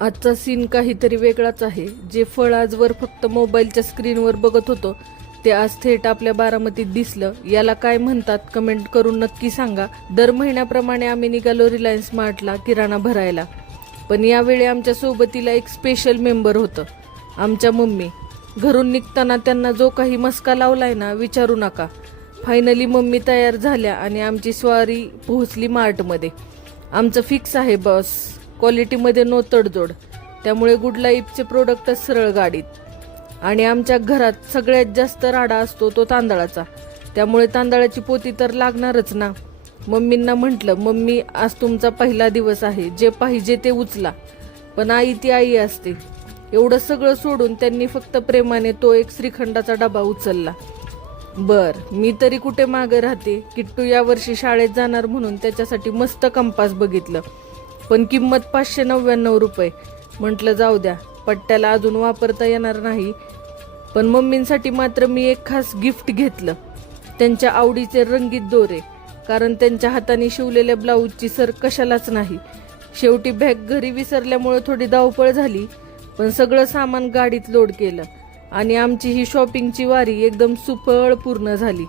आजचा सीन काहीतरी वेगळाच आहे. जे फळ आजवर फक्त मोबाईलच्या स्क्रीनवर बघत होतो ते आज थेट आपल्या बारामतीत दिसलं. याला काय म्हणतात कमेंट करून नक्की सांगा. दर महिन्याप्रमाणे आम्ही निघालो रिलायन्स स्मार्टला किराणा भरायला. पण यावेळी आमच्या सोबतीला एक स्पेशल मेंबर होतं, आमच्या मम्मी. घरून निघताना त्यांना जो काही मस्का लावलाय ना विचारू नका. फायनली मम्मी तयार झाल्या आणि आमची स्वारी पोहोचली मार्टमध्ये. आमचं फिक्स आहे बॉस, क्वालिटीमध्ये नो तडजोड. त्यामुळे गुड लाईफचे प्रोडक्टच सरळ गाडीत. आणि आमच्या घरात सगळ्यात जास्त राडा असतो तो तांदळाचा. त्यामुळे तांदळाची पोती तर लागणारच ना. मम्मींना म्हटलं, मम्मी आज तुमचा पहिला दिवस आहे, जे पाहिजे ते उचला. पण आई ती आई असते. एवढं सगळं सोडून त्यांनी फक्त प्रेमाने तो एक श्रीखंडाचा डबा उचलला. मी तरी कुठे मागे राहते. किट्टू यावर्षी शाळेत जाणार म्हणून त्याच्यासाठी मस्त कंपास बघितलं, पण किंमत 599 रुपये. म्हटलं जाऊ द्या, पट्ट्याला अजून वापरता येणार नाही. पण मम्मींसाठी मात्र मी एक खास गिफ्ट घेतलं, त्यांच्या आवडीचे रंगीत दोरे. कारण त्यांच्या हाताने शिवलेल्या ब्लाऊजची सर कशालाच नाही. शेवटी बॅग घरी विसरल्यामुळे थोडी धावपळ झाली, पण सगळं सामान गाडीत लोड केलं आणि आमची ही शॉपिंगची वारी एकदम सुफळ पूर्ण झाली.